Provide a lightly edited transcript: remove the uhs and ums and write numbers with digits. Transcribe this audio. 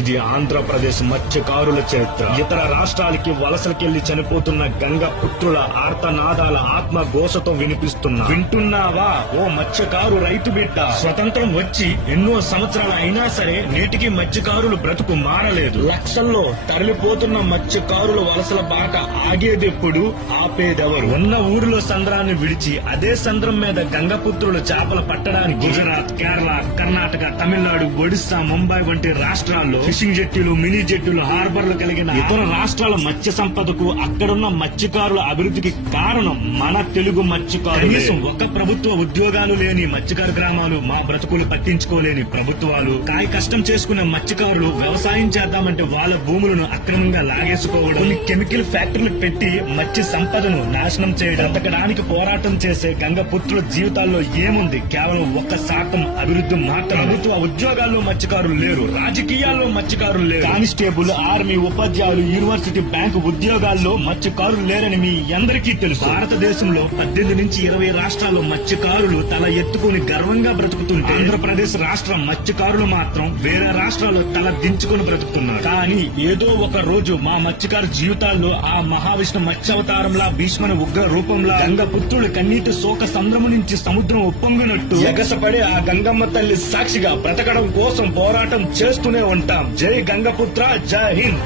ఇది ఆంధ్రప్రదేశ్ మత్స్యకారుల చరిత్ర. ఇతర రాష్ట్రాలకి వలసలకెళ్లి చనిపోతున్న గంగ పుత్రుల ఆర్తనాదాల ఆత్మఘోషతో వింటున్నావా ఓ మత్స్యకారు రైతు బిడ్డ? స్వతంత్రం వచ్చి ఎన్నో సంవత్సరాలు అయినా సరే నేటికి మత్స్యకారులు బ్రతుకు మారలేదు. లక్షల్లో తరలిపోతున్న మత్స్యకారుల వలసల బాట ఆగేదెప్పుడు, ఆపేదెవరు? ఉన్న ఊరిలో సంద్రాన్ని విడిచి అదే సంద్రం మీద గంగపుత్రులు చేపలు పట్టడానికి గుజరాత్, కేరళ, కర్ణాటక, తమిళనాడు, ఒడిశా, ముంబై వంటి రాష్ట్రాల్లో ఫిషింగ్ జెట్టీలు, మినీ జెట్టీలు, హార్బర్లు కలిగిన ఇతర రాష్ట్రాల మత్స్య సంపదకు అక్కడున్న మత్స్యకారుల అభివృద్ధికి కారణం మన తెలుగు మత్స్యకారులు. కనీసం ఒక ప్రభుత్వ ఉద్యోగాలు లేని మత్స్యకారు గ్రామాలు, మా బ్రతుకులు పట్టించుకోలేని ప్రభుత్వాలు, కాయ కష్టం చేసుకున్న మత్స్యకారులు వ్యవసాయం చేద్దామంటే వాళ్ళ భూములను అక్రమంగా లాగేసుకోవడం, కొన్ని కెమికల్ ఫ్యాక్టరీలు పెట్టి మత్స్య సంపదను నాశనం చేయడం, బతకడానికి పోరాటం చేసే గంగపుత్రుల జీవితాల్లో ఏముంది? కేవలం 1% అభివృద్ధి మాత్రం. ప్రభుత్వ ఉద్యోగాల్లో మత్స్యకారులు లేరు, రాజకీయాల్లో మత్స్యకారులు లేరు, కానిస్టేబుల్, ఆర్మీ, ఉపాధ్యాయులు, యూనివర్సిటీ, బ్యాంకు ఉద్యోగాల్లో మత్స్యకారులు లేరని మీ అందరికీ తెలుసు. భారతదేశంలో 18 నుంచి 20 రాష్ట్రాల్లో మత్స్యకారులు తల ఎత్తుకుని గర్వంగా బ్రతుకుతుంటే ఆంధ్రప్రదేశ్ రాష్ట్ర మత్స్యకారులు మాత్రం వేరే రాష్ట్రాల్లో తల దించుకుని బ్రతుకుతున్నారు. కానీ ఏదో ఒక రోజు మా మత్స్యకారు జీవితాల్లో ఆ మహావిష్ణు మత్స్యావతారంలా, భీష్మను ఉగ్ర రూపంలా, గంగపుత్రుడు కన్నీటి శోక సంద్రము నుంచి సముద్రం ఉప్పొంగినట్టు ఎగసపడే ఆ గంగమ్మ తల్లి సాక్షిగా బ్రతకడం కోసం పోరాటం చేస్తూనే ఉంటాం. జై గంగపుత్ర, జై హింద్.